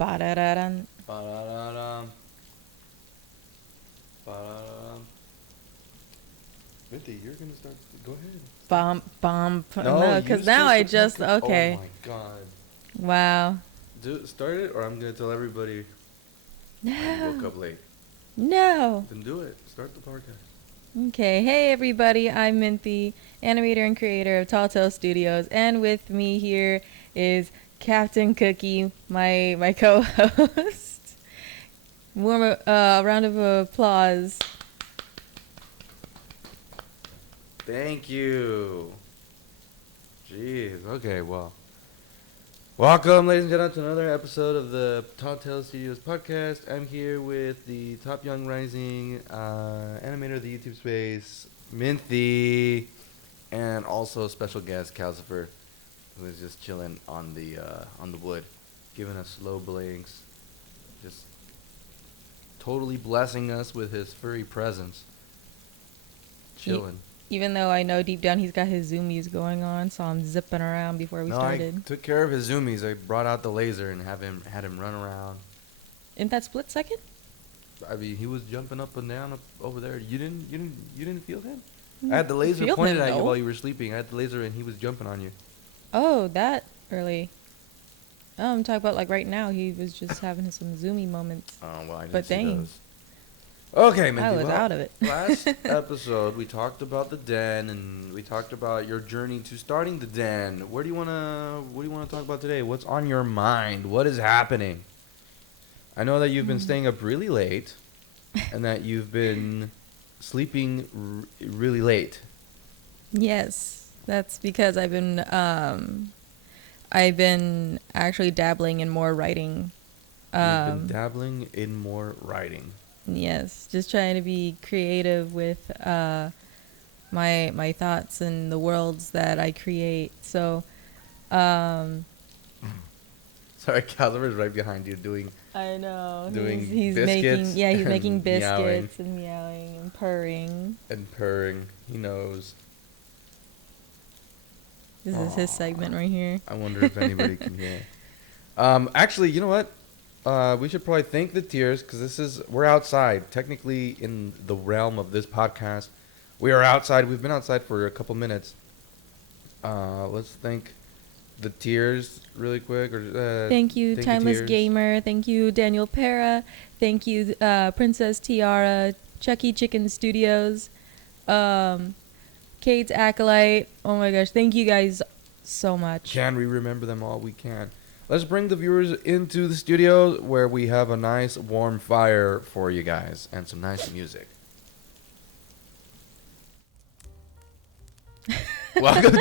Ba-da-da-dun. Ba-da-da-dum. Ba-da-da-dum. Minty, you're gonna start. Go ahead. Bum. No, No, you because now start I the just podcast. okay. Oh my god. Wow. Start it, or I'm gonna tell everybody I woke No. up late. No. Then do it. Start the podcast. Okay. Hey everybody. I'm Minty, animator and creator of Tall Tale Studios, and with me here is Captain Cookie, my co-host. Warm round of applause. Thank you. Jeez. Okay. Well. Welcome, ladies and gentlemen, to another episode of the Top Tail Studios podcast. I'm here with the top young rising animator of the YouTube space, Minthy, and also special guest Calcifer, who is just chilling on the wood, giving us slow blinks, just totally blessing us with his furry presence. Chilling. Even though I know deep down he's got his zoomies going on, so I'm zipping around before we started. I took care of his zoomies. I brought out the laser and had him run around. In that split second? I mean, he was jumping up and down up over there. You didn't feel him? I had the laser Feel pointed him, at you no. while you were sleeping. I had the laser and he was jumping on you. Oh, that early. Oh, I'm talking about like right now. He was just having some zoomy moments. Oh well, I didn't But see dang. those. Okay, Minty. I was out of it. Last episode we talked about the den and we talked about your journey to starting the den. What do you wanna talk about today? What's on your mind? What is happening? I know that you've been staying up really late, and that you've been sleeping really late. Yes, that's because I've been actually dabbling in more writing. You've been dabbling in more writing. Yes, just trying to be creative with my thoughts and the worlds that I create. So, Sorry, Caliber's right behind you doing. I know Doing he's biscuits he's and making meowing. biscuits and meowing and purring. And purring. He knows. This is his segment right here. I wonder if anybody can hear. Actually, you know what? We should probably thank the tiers because we're outside. Technically, in the realm of this podcast, we are outside. We've been outside for a couple minutes. Let's thank the tiers really quick. Thank you, Timeless tiers. Gamer. Thank you, Daniel Para. Thank you, Princess Tiara, Chucky Chicken Studios, Kate's Acolyte. Oh my gosh, thank you guys so much. Can we remember them all? We can. Let's bring the viewers into the studio where we have a nice warm fire for you guys and some nice music. Welcome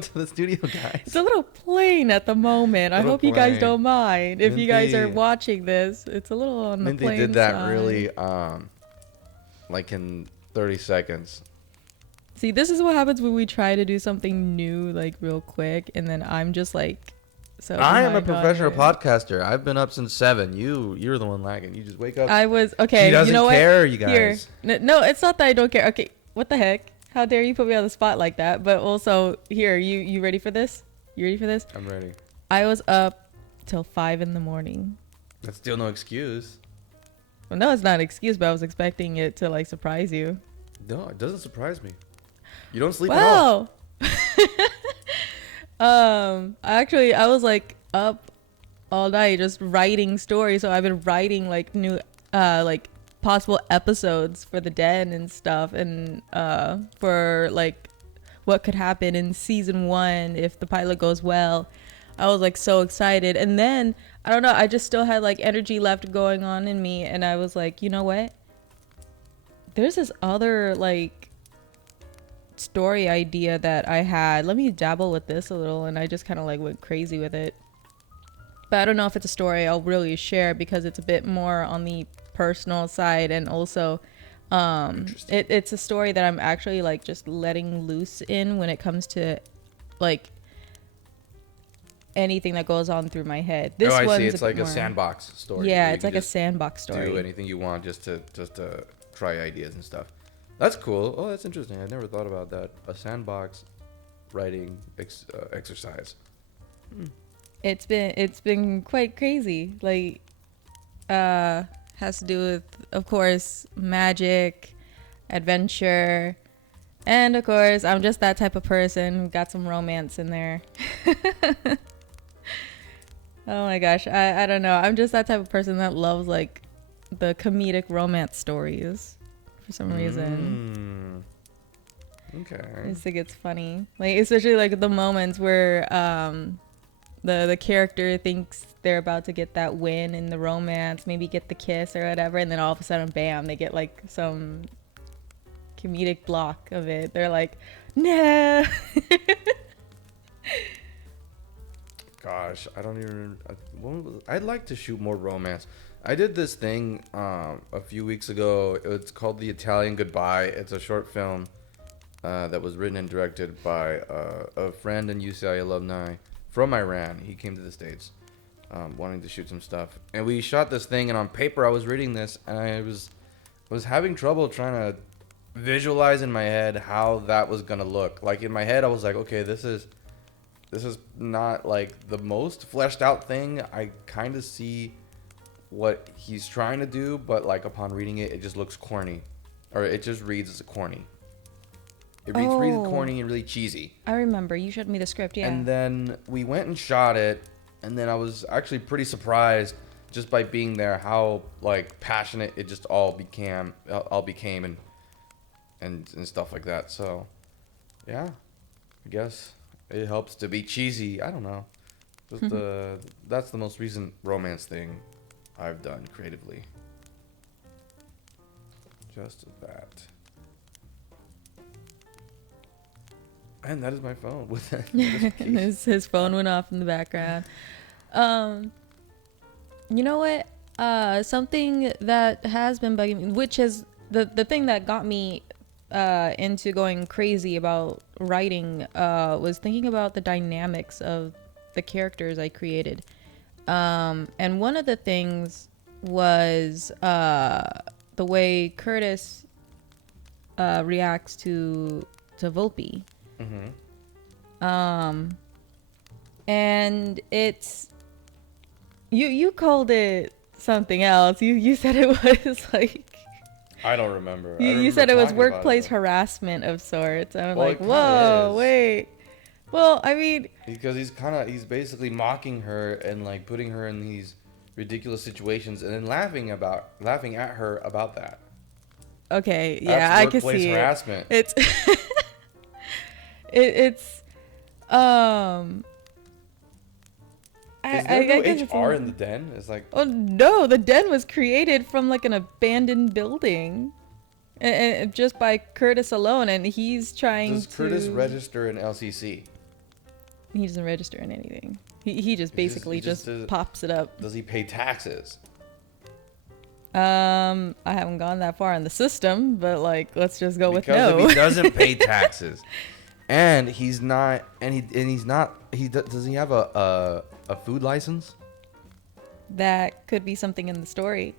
to the studio, guys. It's a little plain at the moment. I Little hope you guys plain. don't mind. If you guys are Minty- watching this, it's a little on the Minty plain did that side. really, like in 30 seconds. See, this is what happens when we try to do something new, like real quick, and then I'm just like, so. I am oh my a professional God. podcaster. I've been up since 7. You're the one lagging. You just wake up. I was okay. She doesn't you know care, what? you guys. Here, no, it's not that I don't care. Okay, what the heck? How dare you put me on the spot like that? But also, here, you ready for this? You ready for this? I'm ready. I was up till 5 in the morning. That's still no excuse. Well, no, it's not an excuse, but I was expecting it to like surprise you. No, it doesn't surprise me. You don't sleep at all. Wow. Actually, I was like up all night just writing stories. So I've been writing like new, like possible episodes for the den and stuff, and for like what could happen in season 1 if the pilot goes well. I was like so excited, and then I don't know, I just still had like energy left going on in me, and I was like, you know what? There's this other like story idea that I had. Let me dabble with this a little, and I just kind of like went crazy with it. But I don't know if it's a story I'll really share because it's a bit more on the personal side, and also it's a story that I'm actually like just letting loose in when it comes to like anything that goes on through my head. This I one's see. It's like more, a sandbox story. yeah, where it's you like can a just sandbox story. Do anything you want just to try ideas and stuff. That's cool. Oh, that's interesting. I never thought about that. A sandbox writing exercise. it's been quite crazy. Like, has to do with, of course, magic, adventure, and of course, I'm just that type of person who got some romance in there. Oh my gosh, I don't know. I'm just that type of person that loves like the comedic romance stories for some reason. Okay. I just think it's funny, like especially like the moments where the character thinks they're about to get that win in the romance, maybe get the kiss or whatever, and then all of a sudden, bam, they get like some comedic block of it. They're like, nah. Gosh, I don't even. I'd like to shoot more romance. I did this thing a few weeks ago. It's called The Italian Goodbye. It's a short film that was written and directed by a friend and UCI alumni from Iran. He came to the States wanting to shoot some stuff. And we shot this thing, and on paper I was reading this, and I was having trouble trying to visualize in my head how that was going to look. Like, in my head, I was like, okay, this is not like the most fleshed out thing. I kind of see what he's trying to do, but like upon reading it, it just looks corny, or it just reads as corny. It reads corny and really cheesy. I remember you showed me the script, yeah. And then we went and shot it, and then I was actually pretty surprised just by being there how like passionate it just all became and stuff like that. So yeah, I guess it helps to be cheesy. I don't know. Just that's the most recent romance thing I've done creatively. Just that. And that is my phone with his phone went off in the background. You know what? Something that has been bugging me, which is the thing that got me into going crazy about writing, was thinking about the dynamics of the characters I created. And one of the things was the way Curtis reacts to Volpe. Mm-hmm. And it's you called it something else. You said it was like, I don't remember. You said it was workplace harassment of sorts. I'm like, whoa, wait. Well, I mean, because he's basically mocking her and like putting her in these ridiculous situations and then laughing at her about that. Okay, yeah, I can see harassment. It's it's Is there no HR in the den? It's like, oh no, the den was created from like an abandoned building, and just by Curtis alone, and he's trying to. Does Curtis register in LCC? He doesn't register in anything. He just basically just pops it up. Does he pay taxes? I haven't gone that far in the system, but like, let's just go with no. Because if he doesn't pay taxes, and he's not, does he have a food license? That could be something in the story.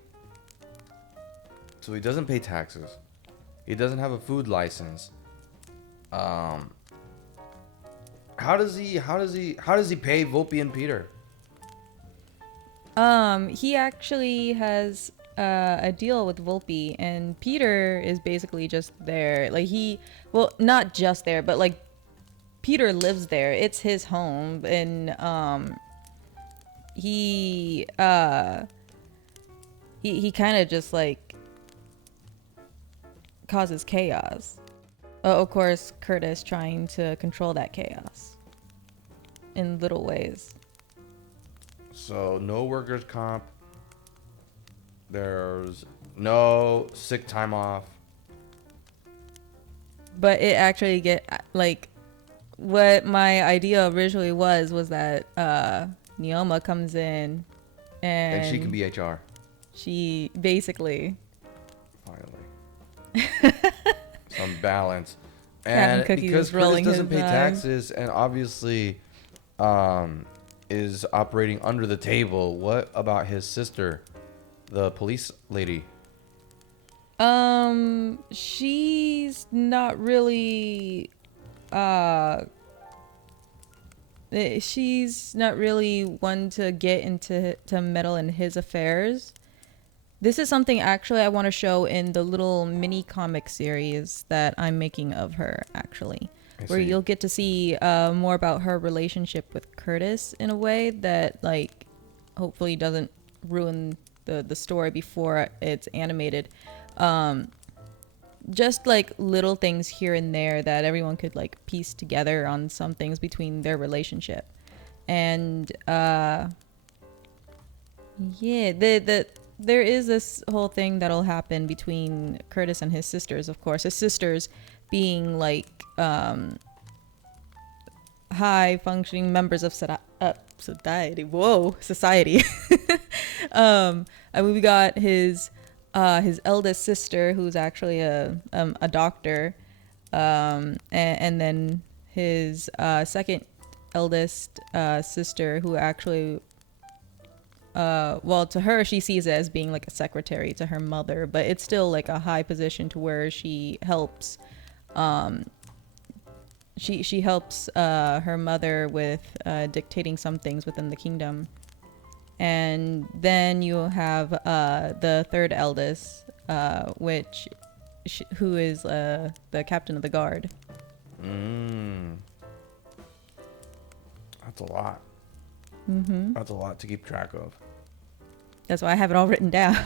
So he doesn't pay taxes. He doesn't have a food license. How does he pay Volpe and Peter? He actually has a deal with Volpe, and Peter is basically just there. Like not just there, but like Peter lives there. It's his home, and he kind of just like causes chaos. Of course, Curtis trying to control that chaos in little ways. So no workers' comp. There's no sick time off. But it actually like, what my idea originally was that Neoma comes in and she can be HR. She basically finally some balance. And because Curtis doesn't pay taxes and obviously is operating under the table, what about his sister, the police lady? She's not really she's not really one to get into to meddle in his affairs. This is something actually I want to show in the little mini comic series that I'm making of her, actually, where you'll get to see more about her relationship with Curtis in a way that, like, hopefully doesn't ruin the story before it's animated. Just like little things here and there that everyone could like piece together on some things between their relationship. And there is this whole thing that'll happen between Curtis and his sisters, of course. His sisters being like high functioning members of society. Whoa, society. I mean, we got his eldest sister, who's actually a doctor, and then his second eldest sister, who actually, well, to her, she sees it as being like a secretary to her mother, but it's still like a high position to where she helps. She helps her mother with dictating some things within the kingdom. And then you have the third eldest, who is the captain of the guard. That's a lot. Mm-hmm. That's a lot to keep track of. That's why I have it all written down.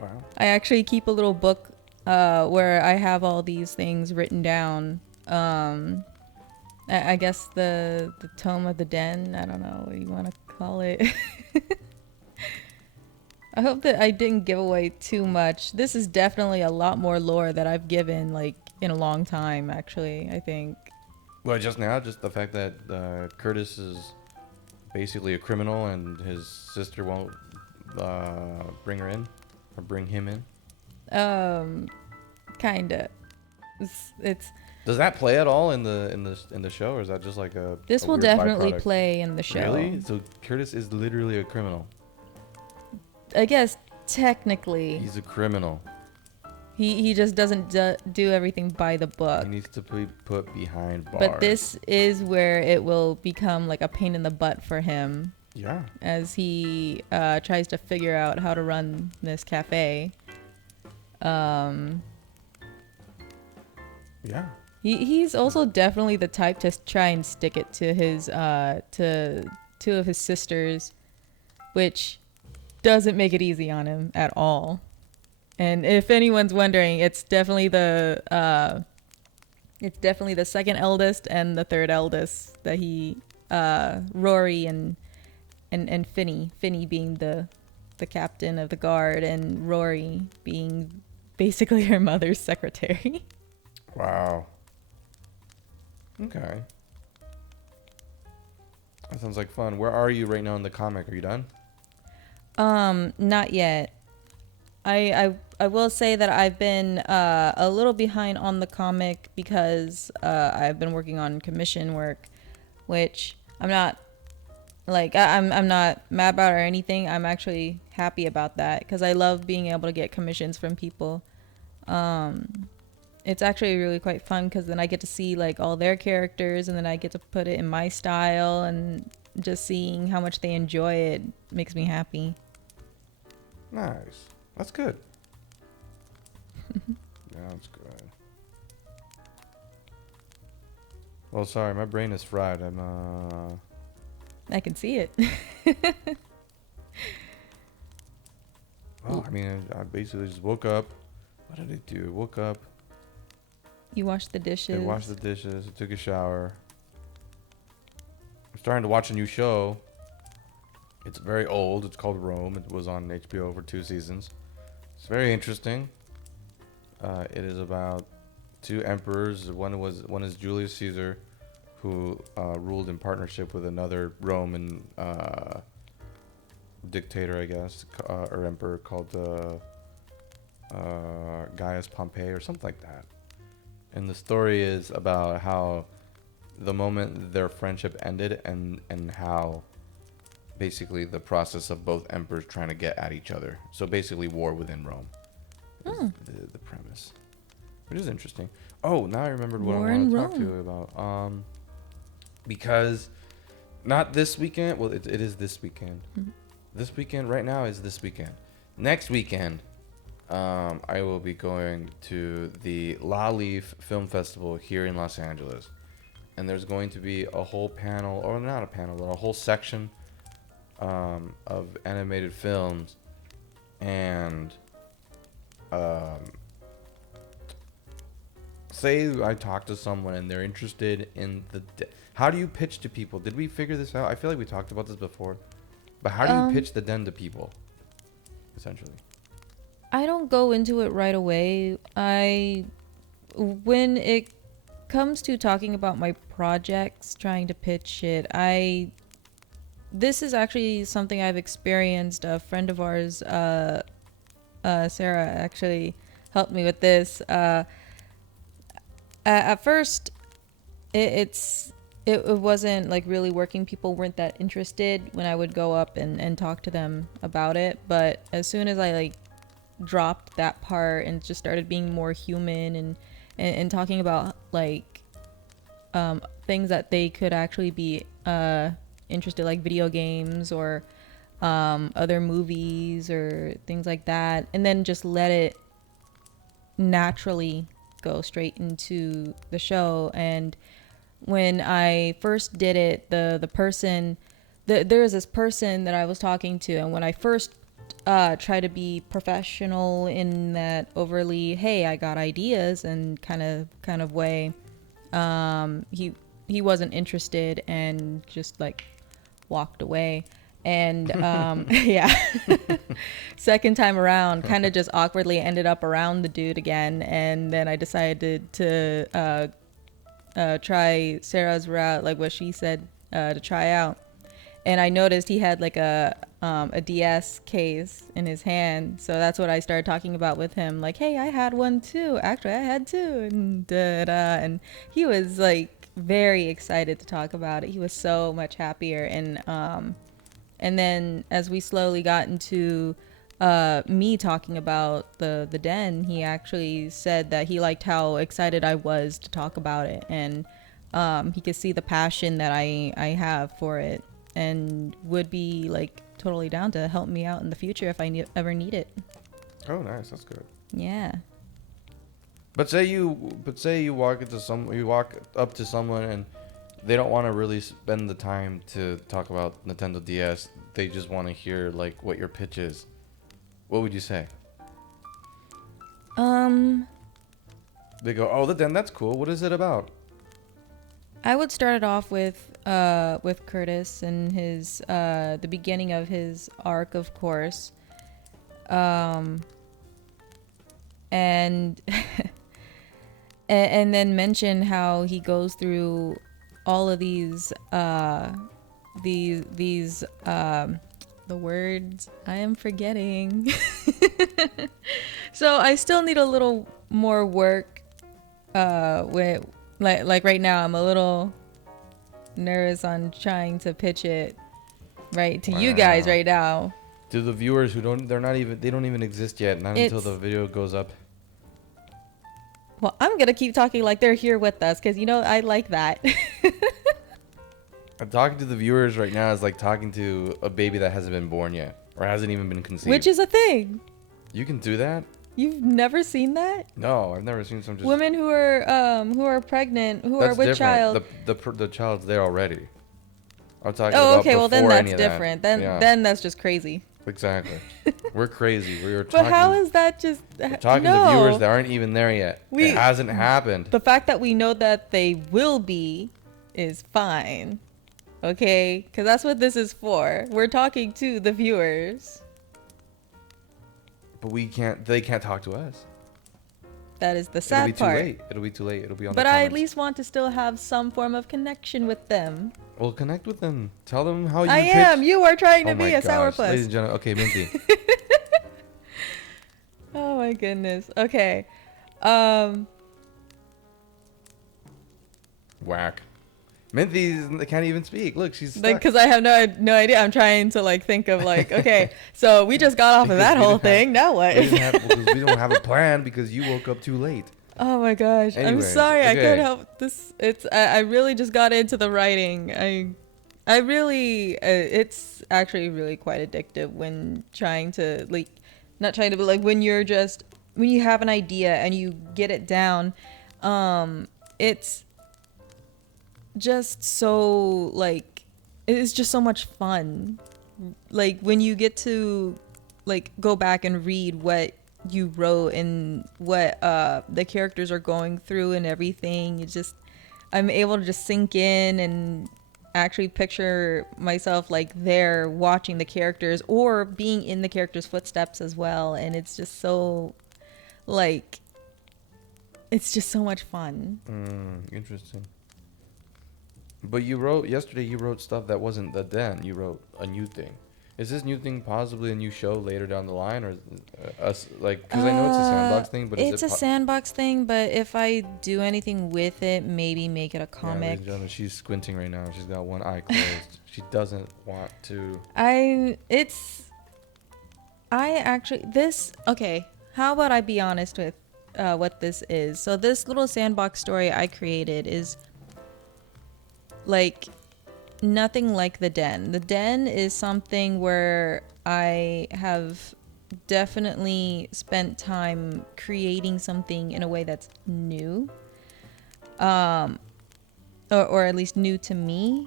Wow. I actually keep a little book where I have all these things written down. I guess the Tome of the Den. I don't know what you want to call it. I hope that I didn't give away too much. This is definitely a lot more lore that I've given like in a long time, actually, I think. Well, just the fact that Curtis is basically a criminal and his sister won't bring her in or bring him in. Kinda. It's Does that play at all in the show, or is that just like a? This a will weird definitely byproduct? play in the show. Really? So Curtis is literally a criminal. I guess technically He's a criminal. he just doesn't do everything by the book. He needs to be put behind bars. But this is where it will become like a pain in the butt for him. Yeah. As he tries to figure out how to run this cafe. Yeah. He's also definitely the type to try and stick it to his to two of his sisters, which doesn't make it easy on him at all. And if anyone's wondering, it's definitely the second eldest and the third eldest that he Rory and Finny being the captain of the guard, and Rory being basically her mother's secretary. Wow. Okay. That sounds like fun. Where are you right now in the comic? Are you done? Not yet. I will say that I've been a little behind on the comic because I've been working on commission work, which I'm not I'm not mad about or anything. I'm actually happy about that because I love being able to get commissions from people. It's actually really quite fun because then I get to see like all their characters, and then I get to put it in my style, and just seeing how much they enjoy it makes me happy. Nice. That's good. Yeah, that's good. Well, sorry, my brain is fried. I can see it. Well, I mean, I basically just woke up. What did I do? Woke up. You washed the dishes. I washed the dishes. I took a shower. I'm starting to watch a new show. It's very old. It's called Rome. It was on HBO for 2 seasons. It's very interesting. It is about 2 emperors. One is Julius Caesar, who ruled in partnership with another Roman dictator, I guess, or emperor called Gaius Pompey or something like that. And the story is about how the moment their friendship ended and how basically the process of both emperors trying to get at each other. So basically war within Rome is the premise. Which is interesting. Oh, now I remembered what I wanted to talk to you about. because not this weekend. Well, it is this weekend. Mhm. This weekend right now is this weekend. Next weekend, I will be going to the La Leaf Film Festival here in Los Angeles. And there's going to be a whole panel, or not a panel, but a whole section of animated films. And say I talk to someone and they're interested in how do you pitch to people? Did we figure this out? I feel like we talked about this before. But how do you pitch the den to people, essentially? I don't go into it right away. When it comes to talking about my projects, trying to pitch it, this is actually something I've experienced. A friend of ours, Sarah, actually helped me with this. At first, it wasn't like really working. People weren't that interested when I would go up and talk to them about it. But as soon as I like dropped that part and just started being more human and talking about like things that they could actually be interested, like video games or other movies or things like that, and then just let it naturally go straight into the show. And when I first did it, the person, there was this person that I was talking to, and when I first try to be professional in that overly, hey, I got ideas and kind of way, he wasn't interested and just like walked away. And yeah, second time around, kind of just awkwardly ended up around the dude again. And then I decided to try Sarah's route, like what she said to try out. And I noticed he had like a DS case in his hand. So that's what I started talking about with him. Like, hey, I had one too. Actually, I had two. And and he was like very excited to talk about it. He was so much happier. And then as we slowly got into me talking about the den, he actually said that he liked how excited I was to talk about it. And he could see the passion that I have for it, and would be like totally down to help me out in the future if I ever need it. Oh, nice. That's good. Yeah. But say you walk up to someone and they don't want to really spend the time to talk about Nintendo DS. They just want to hear like what your pitch is. What would you say? They go, oh, then that's cool. What is it about? I would start it off with Curtis and his the beginning of his arc, of course, and and then mention how he goes through all of these the words I am forgetting. So I still need a little more work with like right now I'm a little nervous on trying to pitch it right to you guys right now. To the viewers who they don't even exist yet, not until the video goes up. Well, I'm gonna keep talking like they're here with us, because I like that. I'm talking to the viewers right now is like talking to a baby that hasn't been born yet, or hasn't even been conceived. Which is a thing. You can do that? You've never seen that? No, I've never seen some women who are pregnant, who are with child. The child's there already. I'm talking about okay, well then that's different. Then that's just crazy. Exactly. We're crazy. But how is that just... We're talking to viewers that aren't even there yet. It hasn't happened. The fact that we know that they will be is fine. Okay? Because that's what this is for. We're talking to the viewers. But they can't talk to us. That is the sad part. It'll be too late. It'll be on the comments. But I at least want to still have some form of connection with them. Well, connect with them. Tell them how you I am. You are trying to be a sourpuss. Ladies and gentlemen. Okay, Minty. Oh my goodness. Okay. Whack. Minty can't even speak. Look, she's stuck. Like, because I have no idea. I'm trying to like think of like, okay, so we just got off of that whole thing. Now what? We don't have a plan because you woke up too late. Oh my gosh. I'm Anyways, sorry. I okay. couldn't help this. I really just got into the writing. I really, it's actually really quite addictive when trying to, like, not trying to, but like when you're just, when you have an idea and you get it down, it's just so, like, it's just so much fun. Like when you get to, like, go back and read what you wrote and what the characters are going through and everything, it's just, I'm able to just sink in and actually picture myself like there watching the characters or being in the characters' footsteps as well. And it's just so, like, it's just so much fun. Interesting. But you wrote yesterday. You wrote stuff that wasn't the den. You wrote a new thing. Is this new thing possibly a new show later down the line, or us like? Because I know it's a sandbox thing, but it's a sandbox thing. But if I do anything with it, maybe make it a Yeah, ladies comic. and gentlemen, she's squinting right now. She's got one eye closed. She doesn't want to. Okay, how about I be honest with what this is? So this little sandbox story I created is like nothing like the den. The den is something where I have definitely spent time creating something in a way that's new, or at least new to me,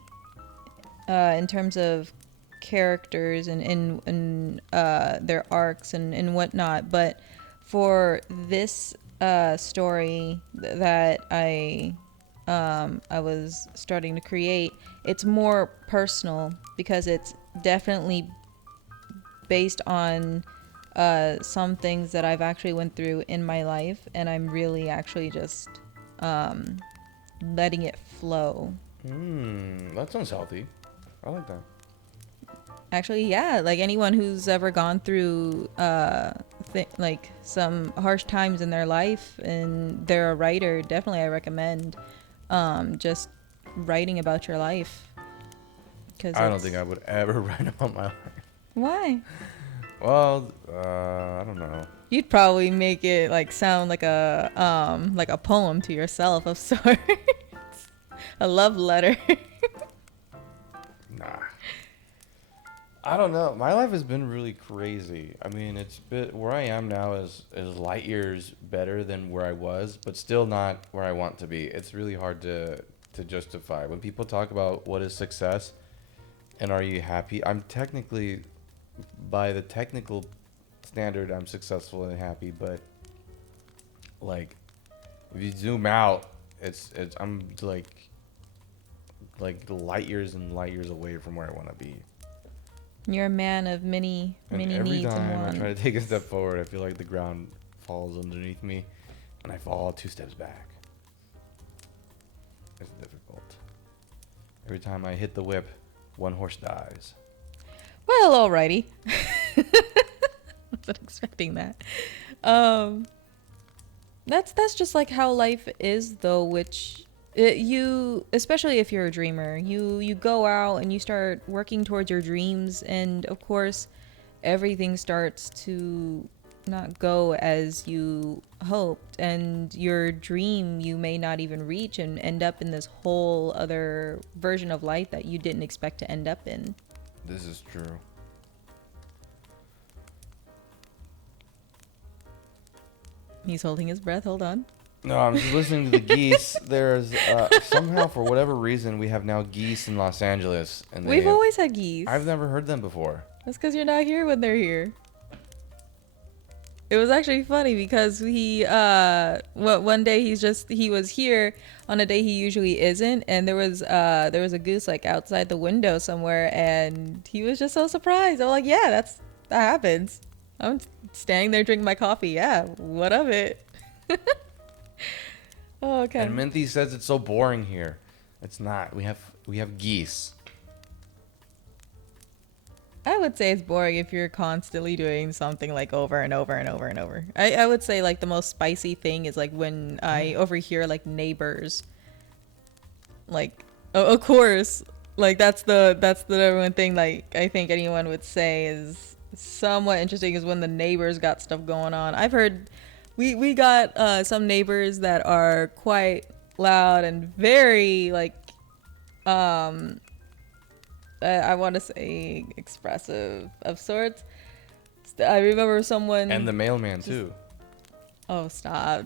in terms of characters and their arcs and whatnot. But for this story that I was starting to create, it's more personal because it's definitely based on some things that I've actually went through in my life, and I'm really actually just letting it flow. That sounds healthy. I like that. Actually, yeah, like anyone who's ever gone through like some harsh times in their life and they're a writer, definitely I recommend just writing about your life. Cause I don't think I would ever write about my life. Why? Well, I don't know. You'd probably make it like sound like a poem to yourself of sorts. A love letter. Nah. I don't know. My life has been really crazy. I mean, it's been where I am now is light years better than where I was, but still not where I want to be. It's really hard to justify when people talk about what is success and are you happy. I'm technically, by the technical standard, I'm successful and happy, but like if you zoom out, it's I'm like light years and light years away from where I want to be. You're a man of many And needs every and time wants. I try to take a step forward, I feel like the ground falls underneath me, and I fall 2 steps back. It's difficult. Every time I hit the whip, 1 horse dies. Well, alrighty. Wasn't expecting that. That's just like how life is, though. Which you, especially if you're a dreamer, you go out and you start working towards your dreams, and of course, everything starts to not go as you hoped, and your dream you may not even reach and end up in this whole other version of life that you didn't expect to end up in. This is true. He's holding his breath. Hold on. No, I'm just listening to the geese. There's somehow, for whatever reason, we have now geese in Los Angeles, and We've always had geese. I've never heard them before. That's because you're not here when they're here. It was actually funny because one day he was here on a day he usually isn't, and there was a goose like outside the window somewhere, and he was just so surprised. I'm like, yeah, that happens. I'm standing there drinking my coffee. Yeah, what of it? Oh, okay. And Minty says it's so boring here. It's not. We have geese. I would say it's boring if you're constantly doing something like over and over and over and over. I would say like the most spicy thing is like when I overhear like neighbors. Like, of course, like that's the number one thing like I think anyone would say is somewhat interesting is when the neighbors got stuff going on. I've heard we got some neighbors that are quite loud and very like I want to say expressive of sorts. I remember someone And the mailman too. Oh, stop.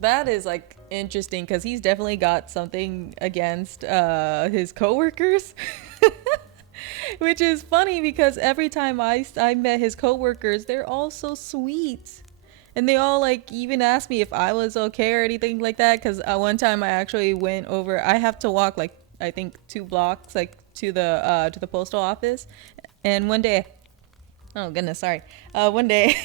That is like interesting because he's definitely got something against his coworkers. Which is funny because every time I met his coworkers, they're all so sweet. And they all like even asked me if I was okay or anything like that. Because one time I actually went over. I have to walk like I think 2 blocks like to the postal office. And one day, oh goodness, sorry. One day,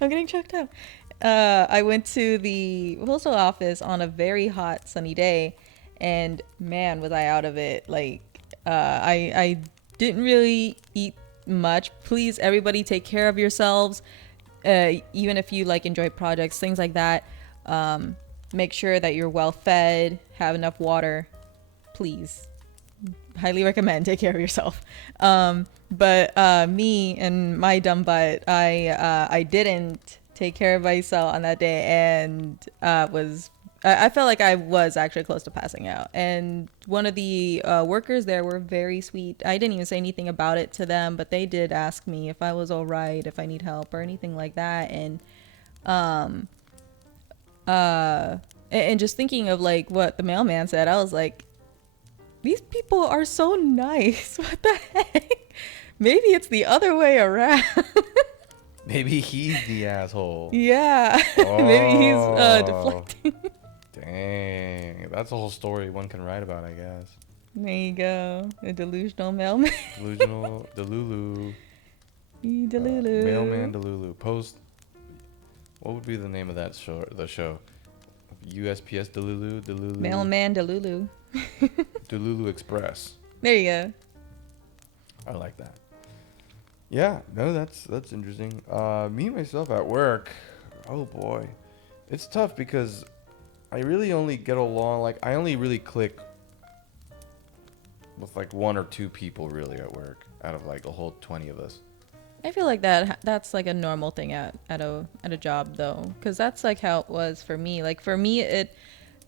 I'm getting choked up. I went to the postal office on a very hot sunny day, and man, was I out of it. Like I didn't really eat much. Please, everybody, take care of yourselves. Even if you like enjoy projects, things like that. Make sure that you're well fed, have enough water. Please, highly recommend. Take care of yourself. But me and my dumb butt, I didn't take care of myself on that day, and I felt like I was actually close to passing out. And one of the workers there were very sweet. I didn't even say anything about it to them, but they did ask me if I was all right, if I need help or anything like that. And just thinking of like what the mailman said, I was like, these people are so nice. What the heck? Maybe it's the other way around. Maybe he's the asshole. Yeah. Oh. Maybe he's deflecting. Dang. That's a whole story one can write about, I guess. There you go. A delusional mailman. Delusional Delulu. Delulu. Mailman Delulu. Post. What would be the name of that show? The show. USPS Delulu. Delulu. Mailman Delulu. Delulu Express. There you go. I like that. Yeah, no, that's interesting. Me myself at work, oh boy, it's tough because I really only get along. Like I only really click with like 1 or 2 people really at work out of like a whole 20 of us. I feel like that's like a normal thing at a job though, because that's like how it was for me. Like for me,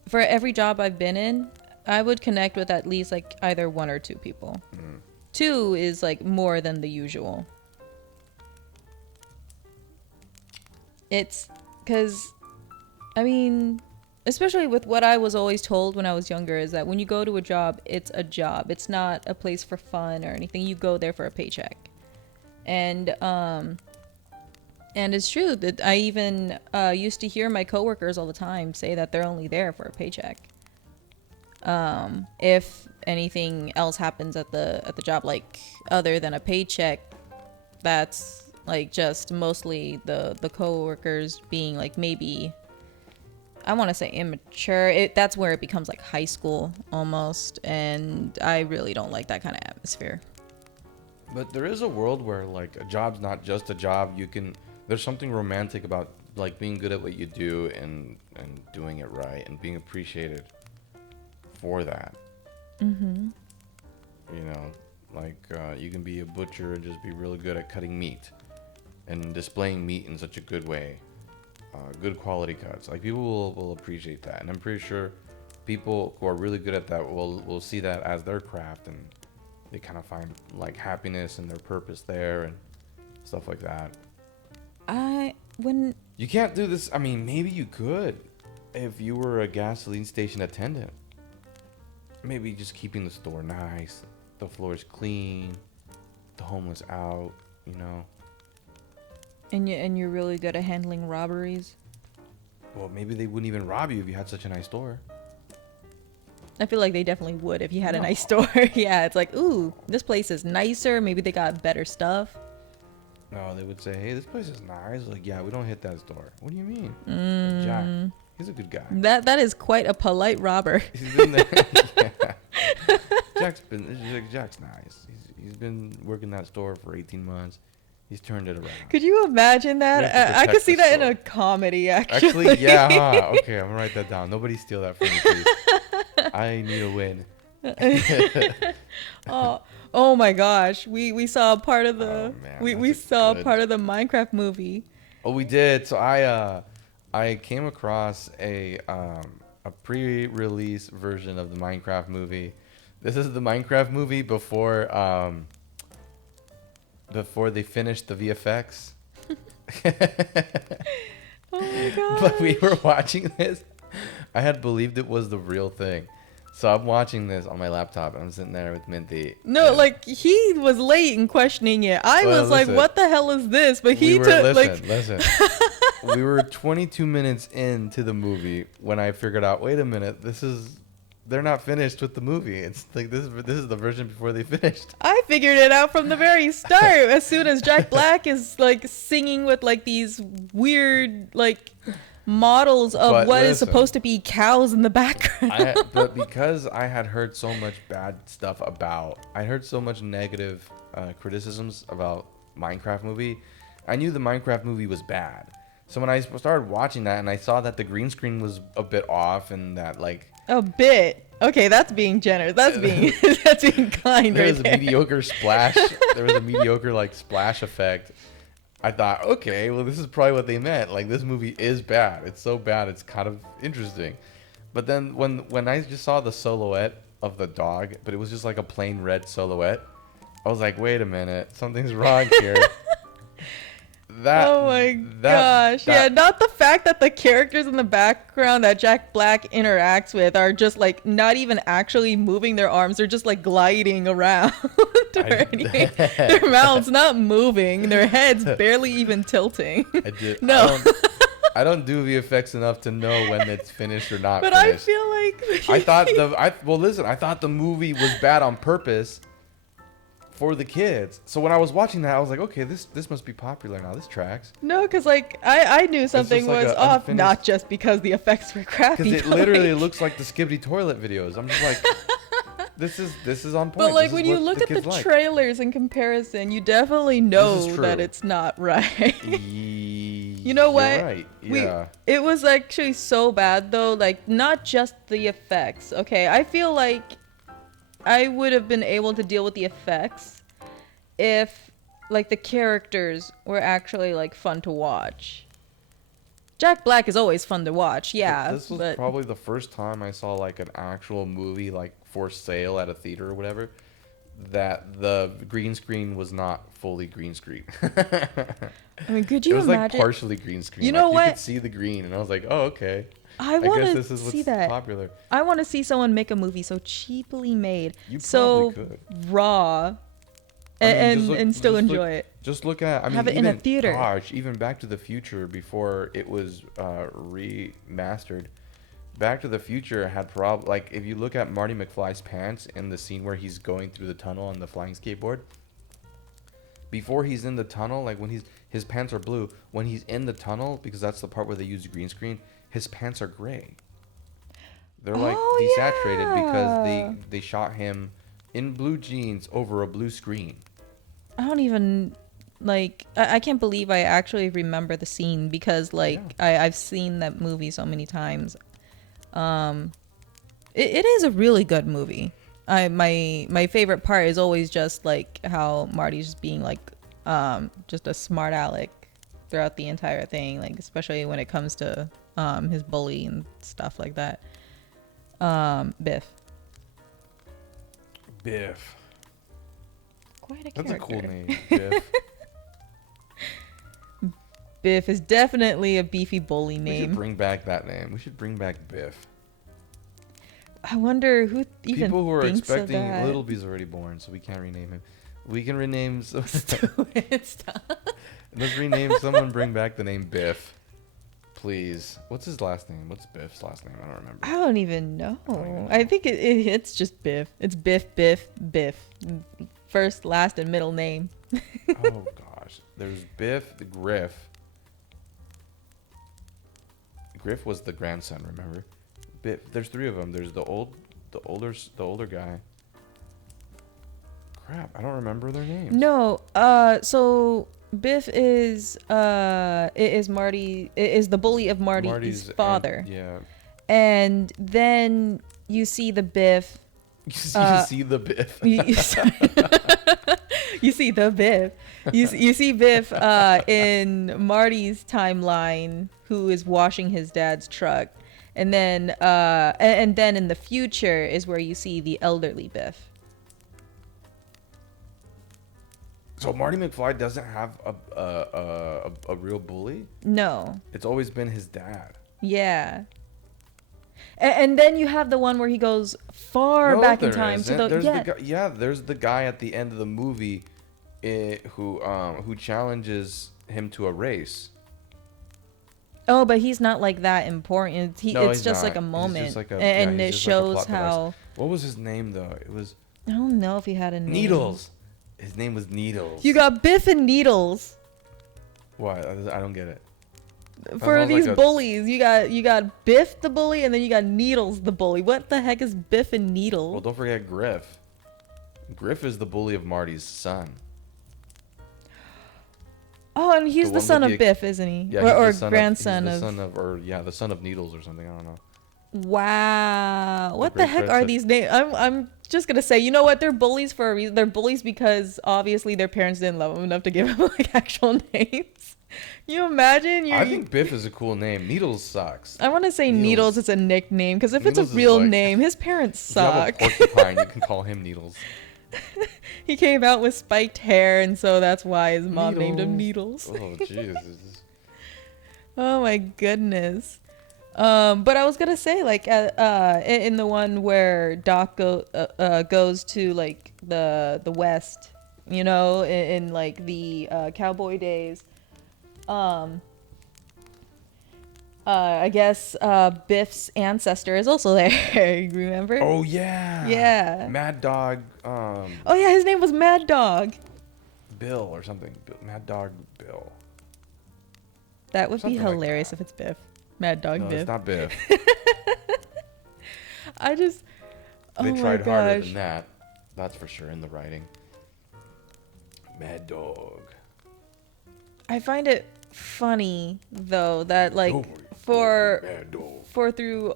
for every job I've been in, I would connect with at least like either 1 or 2 people. 2 is like more than the usual. It's because, I mean, especially with what I was always told when I was younger, is that when you go to a job, it's a job. It's not a place for fun or anything. You go there for a paycheck. And it's true that I even used to hear my coworkers all the time say that they're only there for a paycheck. If anything else happens at the job, like other than a paycheck, that's like just mostly the coworkers being like maybe, I want to say immature. That's where it becomes like high school almost, and I really don't like that kind of atmosphere. But there is a world where like a job's not just a job. There's something romantic about like being good at what you do and doing it right and being appreciated for that. Mm-hmm. You know, like you can be a butcher and just be really good at cutting meat and displaying meat in such a good way. Good quality cuts. Like people will appreciate that, and I'm pretty sure people who are really good at that will see that as their craft, and they kind of find like happiness and their purpose there and stuff like that. When you can't do this, I mean, maybe you could if you were a gasoline station attendant. Maybe just keeping the store nice, the floors clean, the homeless out, you know. And you're really good at handling robberies. Well, maybe they wouldn't even rob you if you had such a nice store. I feel like they definitely would if you had a nice store. Yeah, it's like, ooh, this place is nicer. Maybe they got better stuff. No, they would say, hey, this place is nice. Like, yeah, we don't hit that store. What do you mean? Jack, he's a good guy. That is quite a polite robber. He's been there. Yeah. Jack's nice. He's been working that store for 18 months. He's turned it around. Could you imagine that? I could see that in a comedy, actually. Actually, yeah. Huh? Okay, I'm gonna write that down. Nobody steal that from me, please. I need a win. Oh my gosh, we saw a part of the man, we saw a part of the Minecraft movie. Oh, we did. So I I came across a pre-release version of the Minecraft movie. This is the Minecraft movie before they finished the VFX. Oh my god. But we were watching this. I had believed it was the real thing. So I'm watching this on my laptop and I'm sitting there with Minty. No, like he was late in questioning it. I was like, "What the hell is this?" But he took like, listen. We were 22 minutes into the movie when I figured out, wait a minute, they're not finished with the movie. It's like this is the version before they finished. I figured it out from the very start. As soon as Jack Black is like singing with like these weird like models of what is supposed to be cows in the background. But because I had heard so much bad stuff I heard so much negative criticisms about Minecraft movie, I knew the Minecraft movie was bad. So when I started watching that and I saw that the green screen was a bit off and that like a bit. Okay, that's being generous. That's being kind. There right was a there. mediocre splash. There was a mediocre like splash effect. I thought, okay, well, this is probably what they meant. Like, this movie is bad. It's so bad, it's kind of interesting. But then when I just saw the silhouette of the dog, but it was just like a plain red silhouette, I was like, wait a minute, something's wrong here. Oh my gosh. Yeah, not the fact that the characters in the background that Jack Black interacts with are just like not even actually moving their arms. They're just like gliding around. Their mouths not moving. Their heads barely even tilting. No. I don't do VFX enough to know when it's finished or not but finished. I feel like... I thought the movie was bad on purpose for the kids. So when I was watching that, I was like, okay, this must be popular now. This tracks. No, because like I knew something like was off, not just because the effects were crappy. Because it literally looks like the Skibbity toilet videos. I'm just like, this is on point. But like when you look at the trailers in comparison, you definitely know that it's not right. You know what? You're right. Yeah. It was actually so bad though. Like not just the effects. Okay, I feel like I would have been able to deal with the effects if like the characters were actually like fun to watch. Jack Black is always fun to watch, yeah. This was probably the first time I saw like an actual movie like for sale at a theater or whatever that the green screen was not fully green screen. I mean, could you imagine? It was like partially green screen. You know what? You could see the green, and I was like, oh, okay. I want guess to this is see what's that. Popular. I want to see someone make a movie so cheaply made, You so probably could. Raw, and still enjoy it. Just look at, have it in a theater. Gosh, even Back to the Future before it was remastered. Back to the Future had like if you look at Marty McFly's pants in the scene where he's going through the tunnel on the flying skateboard. Before he's in the tunnel, like when his pants are blue. When he's in the tunnel, because that's the part where they use green screen, his pants are gray. They're like desaturated because they shot him in blue jeans over a blue screen. I don't even like. I can't believe I actually remember the scene because like I've seen that movie so many times. It is a really good movie. My favorite part is always just like how Marty's just being like just a smart aleck throughout the entire thing, like especially when it comes to his bully and stuff like that. Biff. Quite a character. That's a cool name, Biff. Biff is definitely a beefy bully name. We should bring back that name. We should bring back Biff. I wonder who even people who are thinks expecting of that. Little B's already born, so we can't rename him. We can rename. Stop. Let's rename someone. Bring back the name Biff, please. What's his last name? What's Biff's last name? I don't remember. I don't even know. I think it's just Biff. It's Biff. First, last, and middle name. Oh gosh, there's Biff, the Griff. Griff was the grandson. Remember? Biff. There's three of them. There's the older guy. Crap, I don't remember their names. No. So Biff is Marty. Is the bully of Marty's father. Yeah. And then you see the Biff. You see the Biff. You see the Biff. You see Biff in Marty's timeline, who is washing his dad's truck, and then in the future is where you see the elderly Biff. So Marty McFly doesn't have a real bully? No. It's always been his dad. Yeah. And then you have the one where he goes far back in time. Isn't. There's the guy at the end of the movie who challenges him to a race. Oh, but he's not like that important. It's just not. like a moment, Just like and it just shows like a plot how. device. What was his name though? It was. I don't know if he had a name. Needles. His name was Needles. You got Biff and Needles. What? I don't get it. For these bullies, you got Biff the bully, and then you got Needles the bully. What the heck is Biff and Needles? Well, don't forget Griff. Griff is the bully of Marty's son. Oh, and he's the son of Biff, isn't he? Yeah, or grandson of. The son of Needles or something. I don't know. Wow, what the heck are these names? I'm just gonna say, you know what? They're bullies for a reason. They're bullies because obviously their parents didn't love them enough to give them like actual names. You imagine? I think Biff is a cool name. Needles sucks. I want to say Needles is a nickname because if Needles it's a real name, his parents suck. If you have a porcupine, you can call him Needles. He came out with spiked hair, and so that's why his mom named him Needles. Oh, Jesus. Oh my goodness. But I was gonna say, like, in the one where Doc goes to like the West, you know, in like the cowboy days. I guess Biff's ancestor is also there. You remember? Oh yeah. Yeah. Mad Dog. Oh yeah, his name was Mad Dog. Bill or something. Mad Dog Bill. That would Something be hilarious if it's Biff. Mad Dog Biff. No, it's not Biff. I just. They oh tried my harder gosh. than that. That's for sure in the writing. Mad Dog. I find it funny though that like for through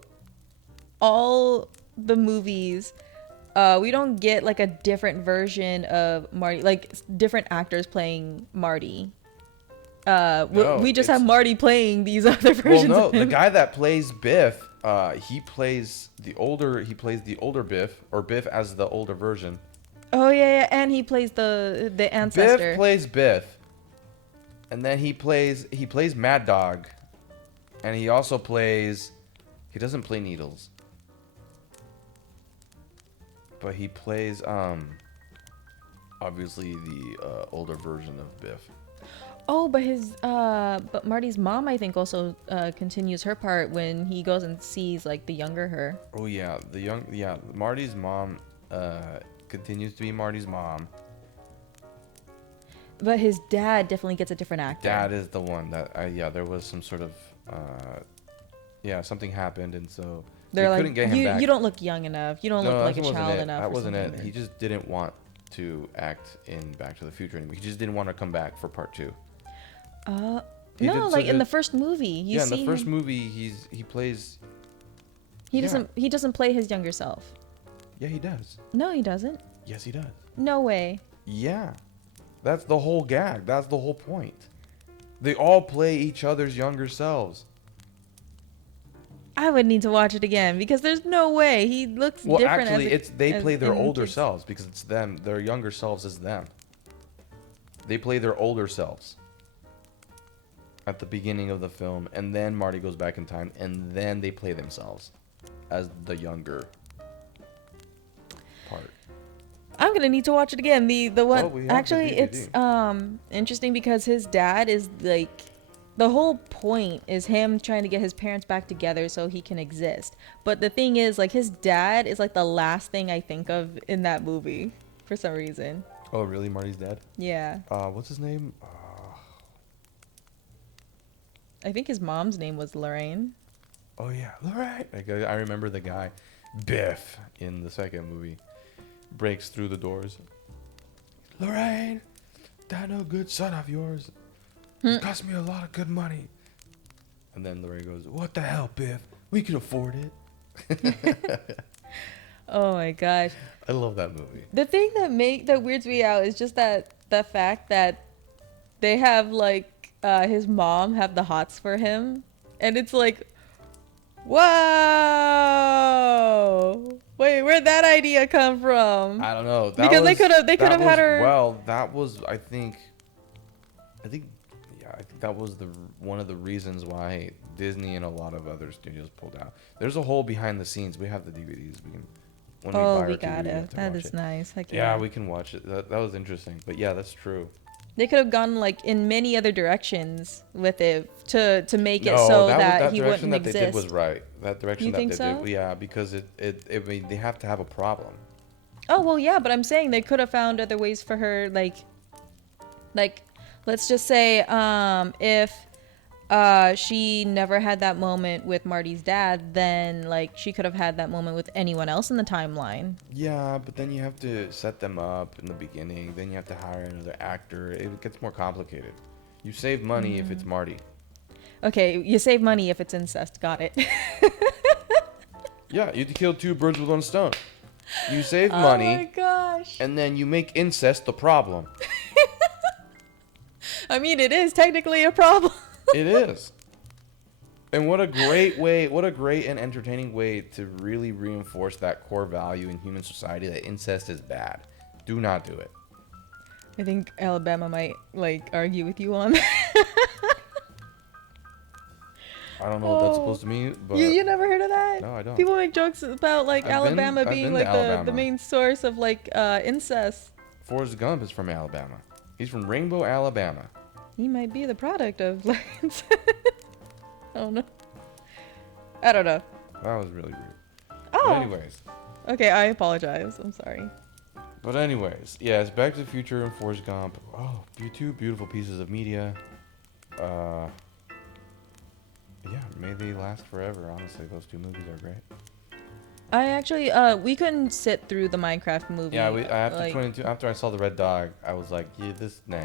all the movies, we don't get like a different version of Marty, like different actors playing Marty. We just have Marty playing these other versions. Well, no, of him. the guy that plays Biff, he plays the older Biff, or Biff as the older version. Oh yeah, and he plays the ancestor. Biff plays Biff, and then he plays Mad Dog, and he also plays. He doesn't play Needles, but he plays obviously the older version of Biff. Oh, but Marty's mom, I think, also continues her part when he goes and sees like the younger her. Oh yeah, Marty's mom continues to be Marty's mom. But his dad definitely gets a different actor. Dad is the one that there was some sort of something happened, and so they're like, couldn't get him back. You don't look young enough. You don't look like a child enough. That wasn't it. He just didn't want to act in Back to the Future anymore. He just didn't want to come back for part 2. No, like in the first movie, you see. Yeah, in the first movie, he plays. He doesn't play his younger self. Yeah, he does. No, he doesn't. Yes, he does. No way. Yeah, that's the whole gag. That's the whole point. They all play each other's younger selves. I would need to watch it again because there's no way he looks different. Actually, they play their older selves because it's them. Their younger selves is them. They play their older selves at the beginning of the film, and then Marty goes back in time, and then they play themselves as the younger part. I'm gonna need to watch it again. The one actually, it's interesting because his dad is like, the whole point is him trying to get his parents back together so he can exist. But the thing is, like, his dad is like the last thing I think of in that movie for some reason. Oh, really? Marty's dad? Yeah. What's his name? I think his mom's name was Lorraine. Oh yeah, Lorraine. I remember the guy, Biff, in the second movie, breaks through the doors. Lorraine, that no good son of yours. It cost me a lot of good money. And then Lorraine goes, "What the hell, Biff? We can afford it." Oh my gosh. I love that movie. The thing that weirds me out is just that the fact that they have like his mom have the hots for him, and it's like, whoa, wait, where'd that idea come from? I don't know. Because they could have had her. Well, that was I think yeah, I think that was one of the reasons why Disney and a lot of other studios pulled out. There's a whole behind the scenes. We have the DVDs. We can. When We got it. That is nice. Heck yeah, we can watch it. That was interesting. But yeah, that's true. They could have gone like in many other directions with it to make it so that he wouldn't exist. That they did was right. That direction that they did, yeah, because it I mean, they have to have a problem. Oh well, yeah, but I'm saying they could have found other ways for her, like let's just say if she never had that moment with Marty's dad, then like she could have had that moment with anyone else in the timeline. Yeah, but then you have to set them up in the beginning. Then you have to hire another actor. It gets more complicated. You save money if it's Marty. Okay, you save money if it's incest. Got it. Yeah, you kill two birds with one stone. You save money. Oh my gosh. And then you make incest the problem. I mean, it is technically a problem. It is. And what a great and entertaining way to really reinforce that core value in human society that incest is bad. Do not do it. I think Alabama might like argue with you on that. I don't know what that's supposed to mean, but you never heard of that? No, I don't. People make jokes about like Alabama being like the main source of like incest. Forrest Gump is from Alabama. He's from Rainbow, Alabama. He might be the product of like I don't know. That was really rude. Oh. But anyways. Okay, I apologize. I'm sorry. But anyways, yeah, it's Back to the Future and Forrest Gump. Oh, two beautiful pieces of media. Yeah, may they last forever. Honestly, those two movies are great. I actually, we couldn't sit through the Minecraft movie. Yeah, after I saw the Red Dog, I was like, yeah, nah.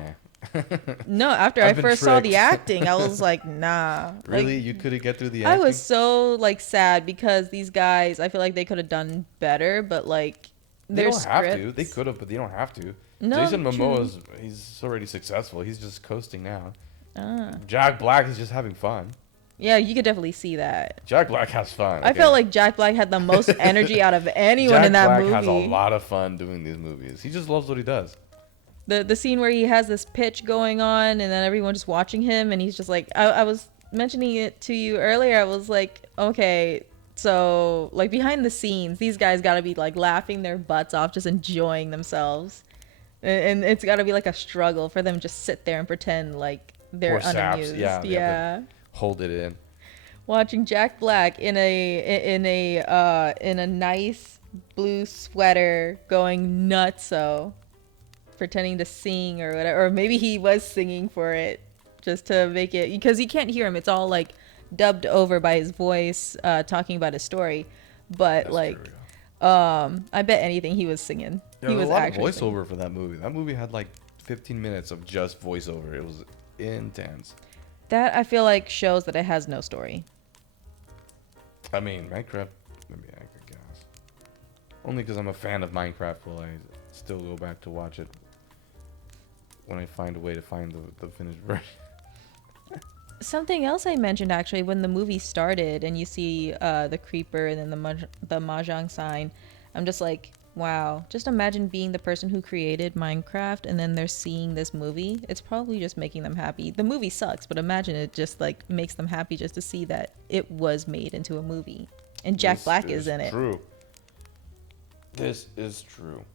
No, after I first saw the acting, I was like, nah. Really? Like, you couldn't get through the acting? I was so like sad because these guys, I feel like they could have done better, but like their scripts. They don't have to. They could have, but they don't have to. No, Jason Momoa he's already successful. He's just coasting now. Jack Black is just having fun. Yeah, you could definitely see that. Jack Black has fun. I felt like Jack Black had the most energy out of anyone in that movie. Jack Black has a lot of fun doing these movies. He just loves what he does. The scene where he has this pitch going on and then everyone just watching him and he's just like, I was mentioning it to you earlier. I was like, okay, so like behind the scenes, these guys got to be like laughing their butts off, just enjoying themselves. And it's got to be like a struggle for them to just sit there and pretend like they're unamused. Yeah. Hold it in. Watching Jack Black in a nice blue sweater going nutso, pretending to sing or whatever, or maybe he was singing for it just to make it, because you can't hear him. It's all like dubbed over by his voice, talking about his story. But that's like, true, yeah. I bet anything he was singing. Yeah, he was a lot of voiceover for that movie. That movie had like 15 minutes of just voiceover. It was intense. That I feel like shows that it has no story. I mean, Minecraft, maybe I could guess. Only because I'm a fan of Minecraft will I still go back to watch it when I find a way to find the finished version. Something else I mentioned actually, when the movie started and you see the creeper and then the mahjong sign, I'm just like, wow, just imagine being the person who created Minecraft and then they're seeing this movie. It's probably just making them happy. The movie sucks, but imagine it just like makes them happy just to see that it was made into a movie. And Jack Black is in it. True. This is true.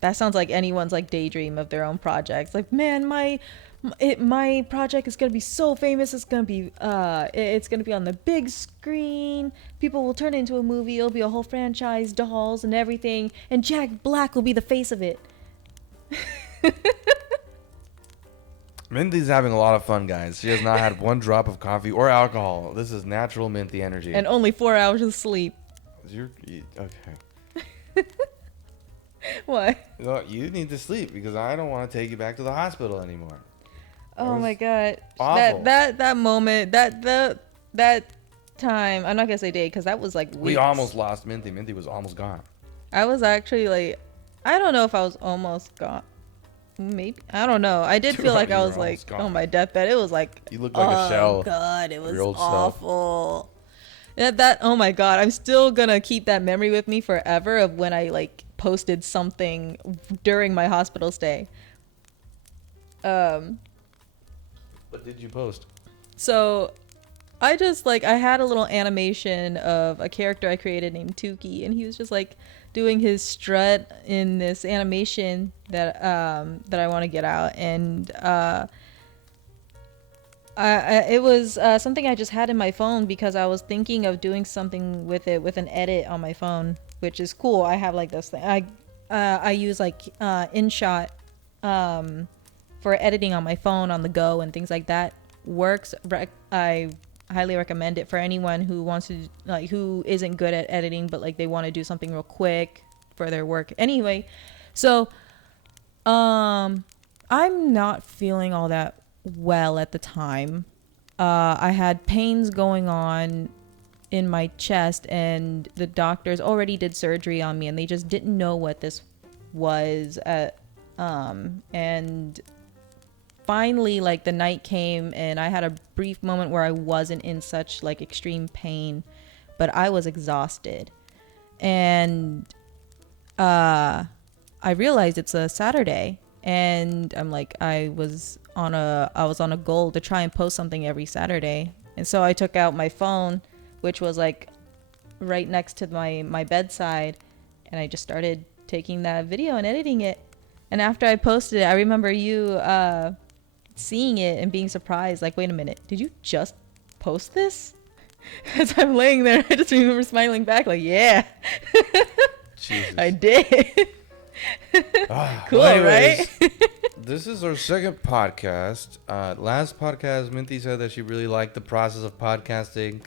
That sounds like anyone's like daydream of their own projects. Like, man, my project is gonna be so famous. It's gonna be on the big screen. People will turn it into a movie. It'll be a whole franchise, dolls and everything. And Jack Black will be the face of it. Minty's having a lot of fun, guys. She has not had one drop of coffee or alcohol. This is natural Minty energy. And only 4 hours of sleep. Okay. What? Well, you need to sleep because I don't want to take you back to the hospital anymore. Oh my god. Awful. That moment, that time, I'm not gonna say day because that was like weeks. We almost lost Minty. Minty was almost gone. I was actually like, I don't know if I was almost gone. Maybe, I don't know. I did feel like You I were was like almost gone. on my deathbed. It was like, You look like a shell oh god, it of was your old self. awful. That oh my god, I'm still gonna keep that memory with me forever of when I like posted something during my hospital stay. Um, What did you post? so I just like I had a little animation of a character I created named Tuki, and he was just like doing his strut in this animation that I want to get out, and it was something I just had in my phone because I was thinking of doing something with it with an edit on my phone, which is cool. I have like this thing. I use like InShot for editing on my phone on the go and things like that. Works. I highly recommend it for anyone who wants to like who isn't good at editing but like they want to do something real quick for their work. Anyway, so I'm not feeling all that well at the time. I had pains going on in my chest, and the doctors already did surgery on me, and they just didn't know what this was. And finally, like the night came, and I had a brief moment where I wasn't in such like extreme pain, but I was exhausted, and I realized it's a Saturday, and I'm like I was on a goal to try and post something every Saturday, and so I took out my phone, which was like right next to my bedside, and I just started taking that video and editing it. And after I posted it, I remember you seeing it and being surprised, like, wait a minute, did you just post this? As I'm laying there, I just remember smiling back like, yeah. Jesus. I did. Cool, well, anyways, right? this is our second podcast. Last podcast, Minty said that she really liked the process of podcasting.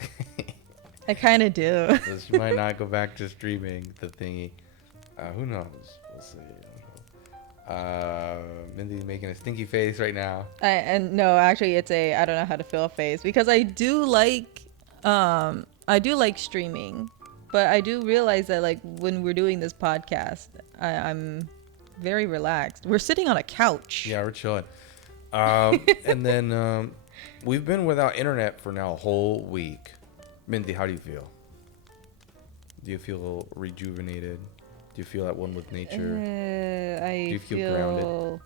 I kind of do. So she might not go back to streaming the thingy. Who knows? We'll see. Minty's making a stinky face right now. And no, actually, it's a I don't know how to feel face because I do like streaming, but I do realize that like when we're doing this podcast, I'm very relaxed. We're sitting on a couch. Yeah, we're chilling. And then we've been without internet for now a whole week. Minty, how do you feel? Do you feel rejuvenated? Do you feel at one with nature? I do you feel grounded?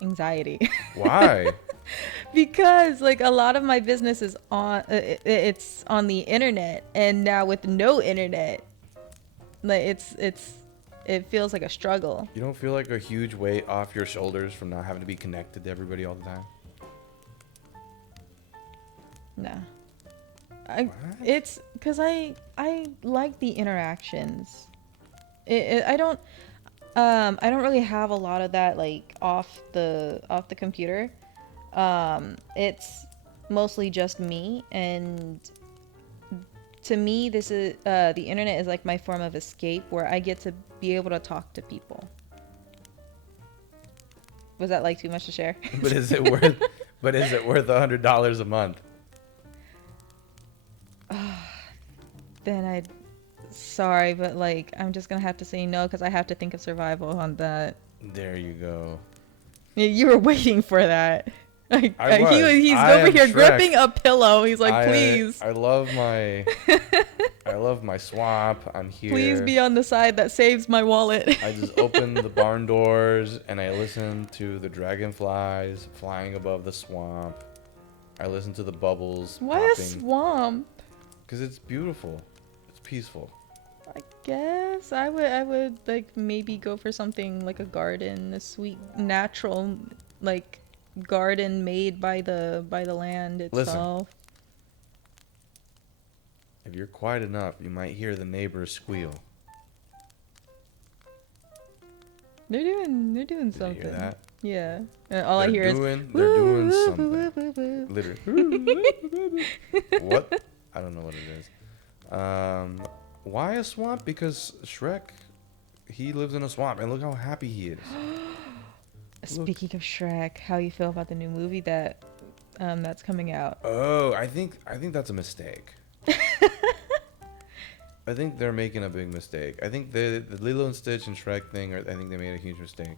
Anxiety. Why? Because like a lot of my business is on it's on the internet, and now with no internet, like it feels like a struggle. You don't feel like a huge weight off your shoulders from not having to be connected to everybody all the time? No. It's because I like the interactions. I don't really have a lot of that like off the computer. It's mostly just me, and to me this is the internet is like my form of escape where I get to be able to talk to people. Was that like too much to share? But is it worth $100 a month? Then sorry, but like I'm just gonna have to say no because I have to think of survival on that. There you go. You were waiting for that. He's I over here Shrek. gripping a pillow. He's like, please. I love my swamp. I'm here. Please be on the side that saves my wallet. I just open the barn doors and I listen to the dragonflies flying above the swamp. I listen to the bubbles. Why popping. a swamp? Because it's beautiful. It's peaceful. I guess I would like maybe go for something like a garden, a sweet natural like garden made by the land itself. Listen, if you're quiet enough, you might hear the neighbors squeal. They're doing Did something. you hear that? Yeah. All I hear is they're doing something. Literally. What? I don't know what it is. Why a swamp? Because Shrek, he lives in a swamp, and look how happy he is. Speaking of Shrek, how you feel about the new movie that's coming out? Oh, I think that's a mistake. I think they're making a big mistake. I think the Lilo and Stitch and Shrek thing, I think they made a huge mistake.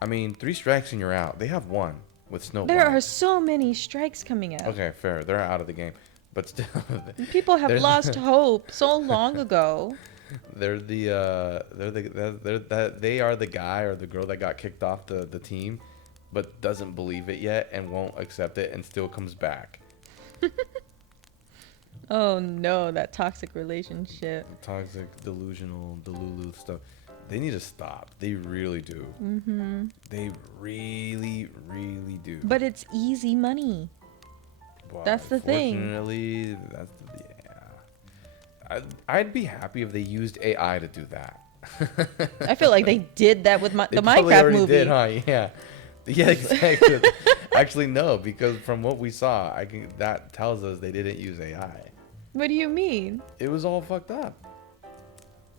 I mean, 3 strikes and you're out. They have one with Snow White. There are so many strikes coming out. Okay, fair. They're out of the game. But still. People have lost hope so long ago. They are the guy or the girl that got kicked off the team, but doesn't believe it yet and won't accept it and still comes back. Oh no, that toxic relationship. Toxic, delusional, delulu stuff. They need to stop. They really do. They really, really do. But it's easy money. But that's the thing. Unfortunately, I'd be happy if they used AI to do that. I feel like they did that with the probably Minecraft already movie. Did, huh? Yeah, exactly. Actually, no, because from what we saw, that tells us they didn't use AI. What do you mean? It was all fucked up.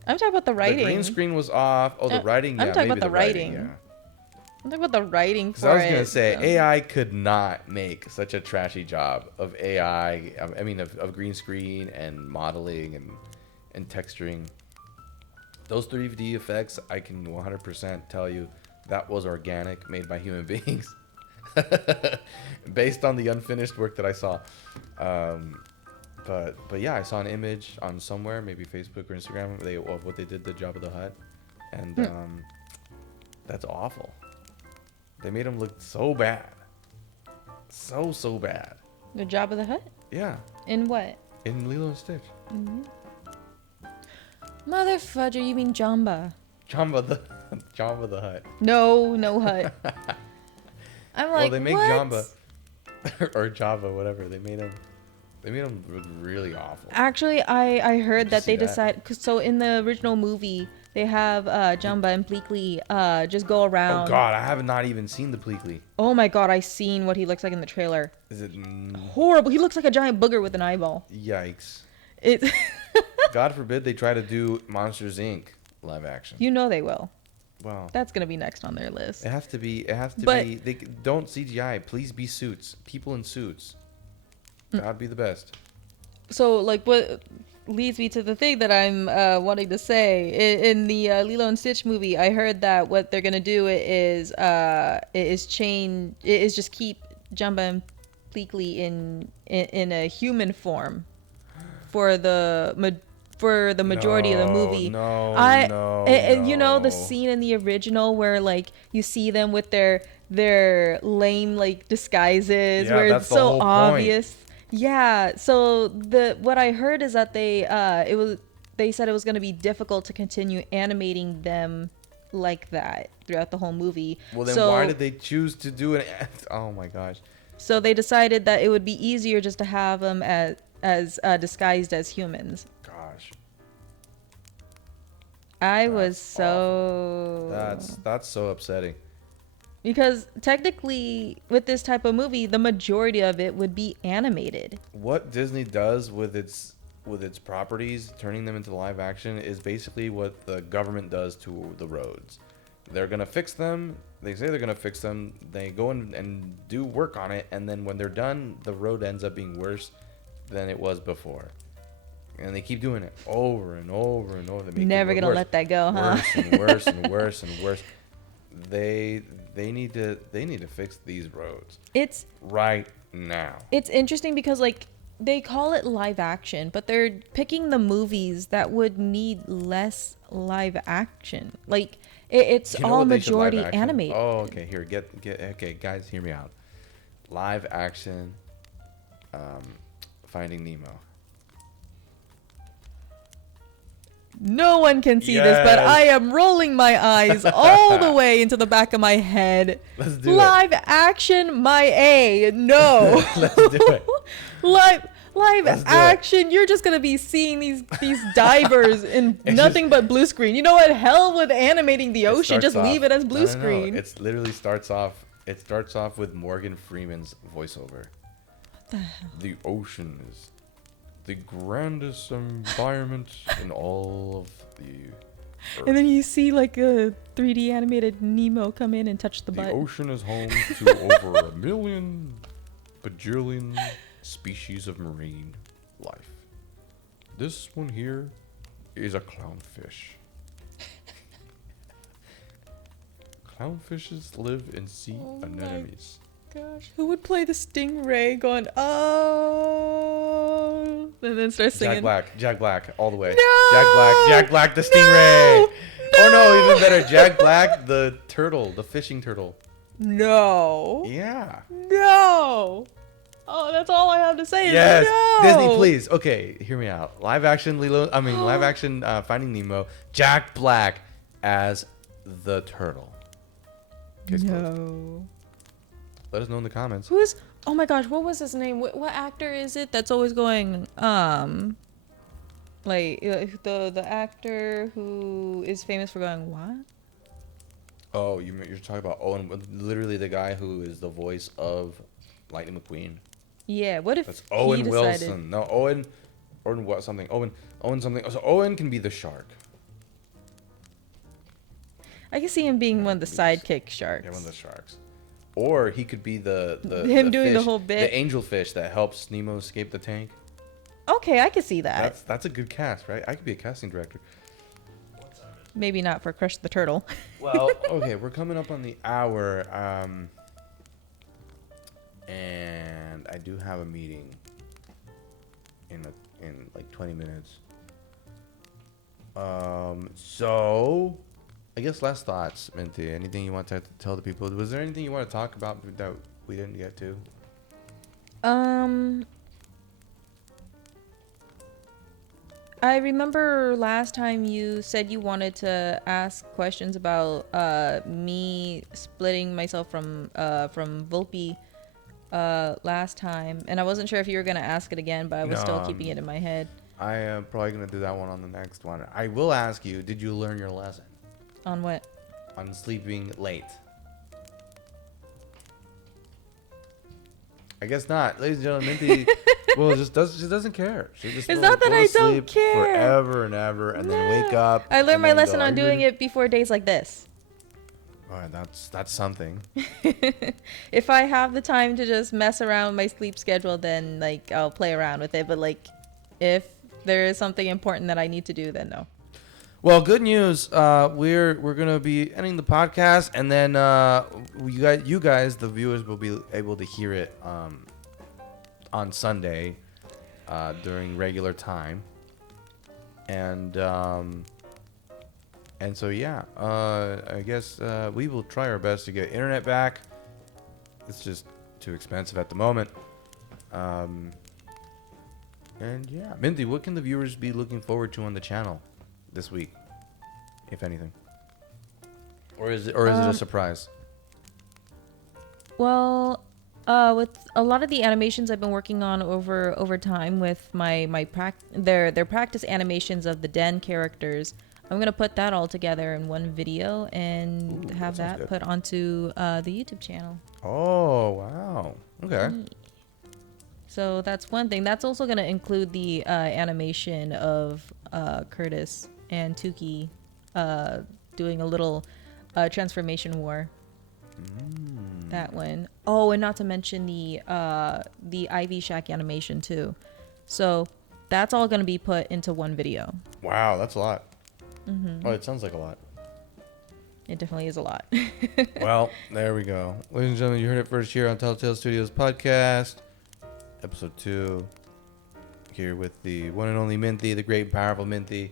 I'm talking about the writing. The green screen was off. Oh, the writing. Yeah, I'm talking maybe about the writing. Yeah. I'm talking about the writing for it. So I was gonna say AI could not make such a trashy job of AI. I mean, of green screen and modeling and texturing. Those 3D effects, I can 100% tell you that was organic, made by human beings, based on the unfinished work that I saw. But yeah, I saw an image on somewhere, maybe Facebook or Instagram, of what they did to Jabba the Hutt, and that's awful. They made him look so bad, so bad. The Jabba the Hutt? Yeah. In what? In Lilo and Stitch. Mother fudger, you mean Jamba? Jabba the Hutt. No Hutt. I'm like, well, they make what? Jamba or Java, whatever. They made him look really awful. Actually, I heard Did that you they see decide. So in the original movie, they have Jamba and Bleakley just go around. Oh God, I have not even seen the Bleakley. Oh my God, I seen what he looks like in the trailer. Is it Horrible? He looks like a giant booger with an eyeball. Yikes. It. God forbid they try to do Monsters Inc. live action. You know they will. Wow. That's gonna be next on their list. It has to be. But- They don't CGI. Please be suits. People in suits. That'd be the best. So like what leads me to the thing that I'm wanting to say in the Lilo and Stitch movie, I heard that what they're gonna do is just keep Jumba and Bleakley in a human form for the majority of the movie. And you know the scene in the original where like you see them with their lame like disguises where it's so obvious. Yeah, so what I heard is that they said it was going to be difficult to continue animating them like that throughout the whole movie. Well, then why did they choose to do it? Oh my gosh. So they decided that it would be easier just to have them as disguised as humans. Gosh. That's so upsetting. Because technically, with this type of movie, the majority of it would be animated. What Disney does with its properties, turning them into live action, is basically what the government does to the roads. They're gonna fix them. They say they're gonna fix them. They go in and do work on it, and then when they're done, the road ends up being worse than it was before. And they keep doing it over and over and over. Never gonna let that go, huh? Worse and worse and worse and worse. They need to fix these roads. It's right now. It's interesting because like they call it live action, but they're picking the movies that would need less live action. Like it's all majority animated. Oh, okay. Here, okay, guys, hear me out. Live action, Finding Nemo. No one can see this, but I am rolling my eyes all the way into the back of my head. Let's do live action, my A. No. Let's do it. Live action. You're just gonna be seeing these divers in nothing but blue screen. You know what? Hell with animating the ocean. Just leave it as blue screen. It literally starts off. It starts off with Morgan Freeman's voiceover. What the hell? The ocean is the grandest environment in all of the earth. And then you see like a 3D animated Nemo come in and touch the butt. The ocean is home to over 1 million bajillion species of marine life. This one here is a clownfish. Clownfishes live in sea anemones. Gosh, who would play the stingray going, oh, and then start singing? Jack Black, all the way. No! Jack Black, the stingray. No! Oh no, even better, Jack Black, the turtle, the fishing turtle. No. Yeah. No. Oh, that's all I have to say. Yes, No. Disney, please. Okay, hear me out. Live action Finding Nemo. Jack Black as the turtle. Case closed. No. Let us know in the comments. Who's? Oh my gosh, what was his name? What actor is it that's always going? Like the actor who is famous for going what? Oh, you're talking about Owen, literally the guy who is the voice of Lightning McQueen. Yeah. What if That's Owen he Wilson? decided... No, Owen what something? Owen something. So Owen can be the shark. I can see him being one of the sidekick sharks. Yeah, one of the sharks. Or he could be the him doing fish, the whole bit. the angelfish that helps Nemo escape the tank. Okay, I can see that. That's a good cast, right? I could be a casting director. Maybe not for Crush the Turtle. Well, okay, we're coming up on the hour, and I do have a meeting in like 20 minutes. So I guess last thoughts, Minty. Anything you want to tell the people? Was there anything you want to talk about that we didn't get to? I remember last time you said you wanted to ask questions about me splitting myself from Volpe last time, and I wasn't sure if you were gonna ask it again, but I was still keeping it in my head. I am probably gonna do that one on the next one. I will ask you: did you learn your lesson? On what? On sleeping late. I guess not, ladies and gentlemen. Minty, well, she doesn't care. She just it's not that I don't care. Forever and ever, and then wake up. I learned my lesson on doing it before days like this. All right, that's something. If I have the time to just mess around with my sleep schedule, then like I'll play around with it. But like, if there is something important that I need to do, then no. Well, good news. We're gonna be ending the podcast, and then you guys, the viewers, will be able to hear it on Sunday during regular time, and so yeah, I guess we will try our best to get internet back. It's just too expensive at the moment. And yeah, Minty, what can the viewers be looking forward to on the channel this week, if anything? Or is it a surprise? Well, with a lot of the animations I've been working on over time with their practice animations of the Den characters, I'm gonna put that all together in one video and have that put onto the YouTube channel. Oh wow! Okay. So that's one thing. That's also gonna include the animation of Curtis and Tuki doing a little transformation war. That one. Oh, and not to mention the Ivy Shack animation too. So that's all gonna be put into one video. Wow, that's a lot. Oh, it sounds like a lot. It definitely is a lot. Well, there we go. Ladies and gentlemen, you heard it first here on Telltale Studios Podcast, Episode 2. Here with the one and only Minty, the great and powerful Minty.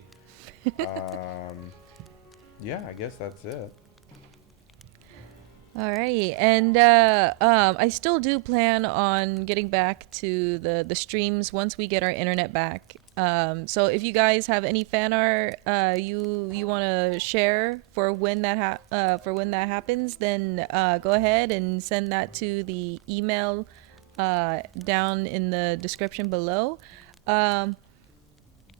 Yeah, I guess that's it. Alrighty, and I still do plan on getting back to the streams once we get our internet back. So if you guys have any fan art you want to share for when that happens, then go ahead and send that to the email down in the description below.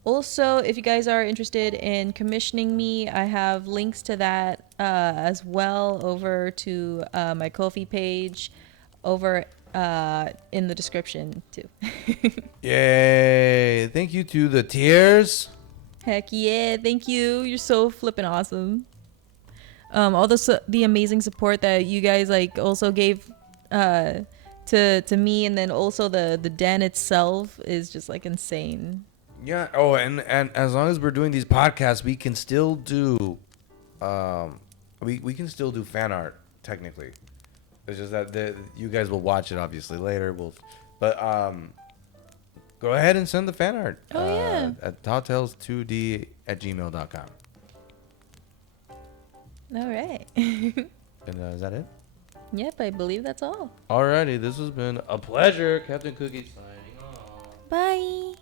Also, if you guys are interested in commissioning me, I have links to that as well over to my Kofi page over in the description too. Yay! Thank you to the tiers. Heck yeah! Thank you. You're so flippin' awesome. All the amazing support that you guys like also gave to me, and then also the den itself is just like insane. Yeah. Oh, and as long as we're doing these podcasts, we can still do, we can still do fan art technically. It's just that you guys will watch it obviously later. But go ahead and send the fan art. Oh, yeah. At talltales2d@gmail.com. All right. And is that it? Yep, I believe that's all. Alrighty, this has been a pleasure, Captain Cookie signing off. Bye.